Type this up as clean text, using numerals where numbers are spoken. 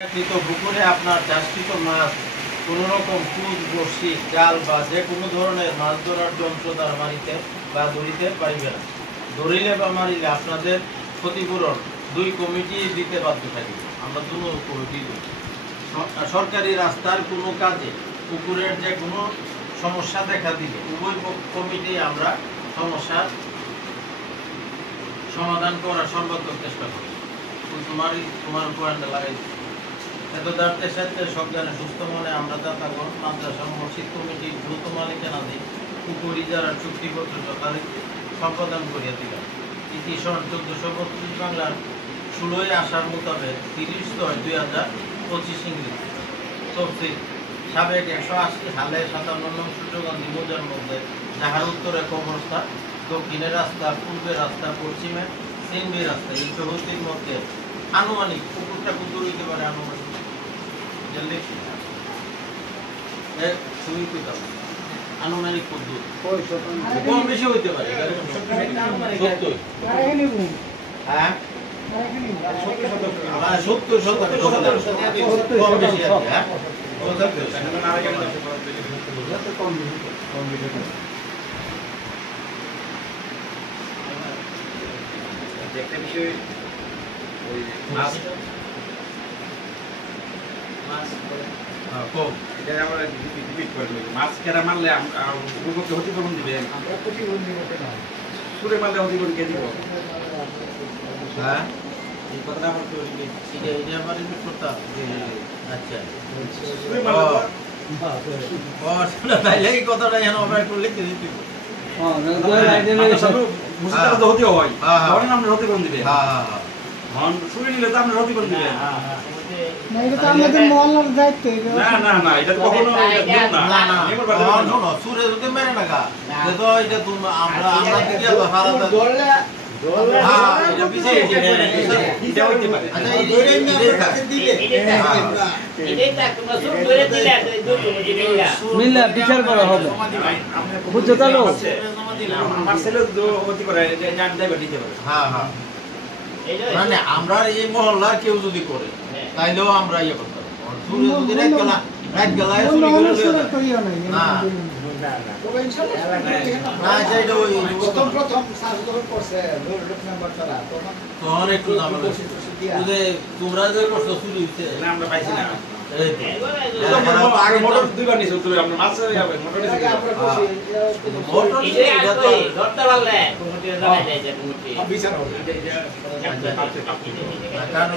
পুকুরে আপনার চাষকৃত মাছ কোনো রকম কুচ, বড়শি, জাল বা যে কোনো ধরনের মাছ ধরার যন্ত্র দ্বারা মারিতে বা ধরিতে পারিবে না। ধরিলে বা মারিলে আপনাদের ক্ষতিপূরণ 2 কমিটি দিতে বাধ্য থাকি। আমরা 2 কমিটি দিই। সরকারি রাস্তার কোনো কাজে পুকুরের যে কোনো সমস্যা দেখা দিলে উভয় কমিটি আমরা সমস্যার সমাধান করার সর্বাত্মক চেষ্টা করি। তোমার পয়েন্টটা লাগাই এতদার্থের সাথে সজ্ঞানে সুস্থ মনে আমরা দাতাগণ মাদ্রাসা মসজিদ কমিটির দ্রুত মালিকানাধীন পুকুর ইজারা চুক্তিপত্র যথারীতি সম্পাদন করিয়া দিলাম। ইতি সন 1432 বাংলার 16 আষাঢ় মোতাবেক 30/6/2025 ইংরেজি। তফসিল সাবেক 180 সালে 57 নং সূর্যগন্ধি মৌজার মধ্যে যাহার উত্তরে কবরস্থান, দক্ষিণে রাস্তা, পূর্বে রাস্তা, পশ্চিমে সিংবি রাস্তা, এই চৌহদ্দির মধ্যে আনুমানিক পুকুরটা কত হইতে পারে? আনুমানিক আনুমানিক পদ্ধতি কম বেশি হইতে পারে। হ্যাঁ 70 কম বেশি আছে। হ্যাঁ একটা বিষয় ওই মাছ এটা আমরা রিপিট করে দেবো। মাছ কেরা মারলে উন্মুক্ত ক্ষতিপূরণ দিবেন, আমরা ক্ষতিপূরণ দিব না। সুরে মারলে ক্ষতিপূরণ কে দিব? হ্যাঁ এই কথাটা আমার তো এটা আমার রিপিট করতে। আচ্ছা সুরে মারলে ও শোনা তাইলে এই কথাটা যেন আমরা একটু লিখে দিতে। মুসিদা তো হতে হয়, তখন আমরা ক্ষতিপূরণ দিবেন। হ্যাঁ সুরে নিলে তো আমরা ক্ষতিপূরণ দিবেন। না এটা তো আমাদের মহল্লার দায়িত্ব। না না এটা তো কখনো না না শোনো সুরে যদি মেরে লাগা তো এটা তুমি আমরা দিকে হারাতে দৌড়লে হ্যাঁ এটা বিশেষ এটা হইতে পারে। আচ্ছা এটা দিলে এটা তোমরা সুর ধরে দিলে মিল্লা বিচার করা হবে। বুঝছো তো আমার ছেলে তো হতে পারে জান দাইবা দিতে পারে। হ্যাঁ হ্যাঁ মানে আমরা এই মহল্লার কেউ যদি করে তাইলেও আমরা ইয়ে করতে পারবো। সুরে যদি রাত গেলায় চুরি করে লিয়ে না তবে ইনশাআল্লাহ না সেটা ওই প্রথম সাজ যখন করছে লোক নাম্বার চলা তখন একটু দাম বুঝে তোমরা যে করছো চুরি হইছে না আমরা পাইছি না। আগে মোটর দুইবার নিছে তুমি আমরা মাছ মোটর নিছে মোটর এটা তো ধরতে পারলে কমিটি জানাই যায় যে কমিটি বিচার হবে। কারণ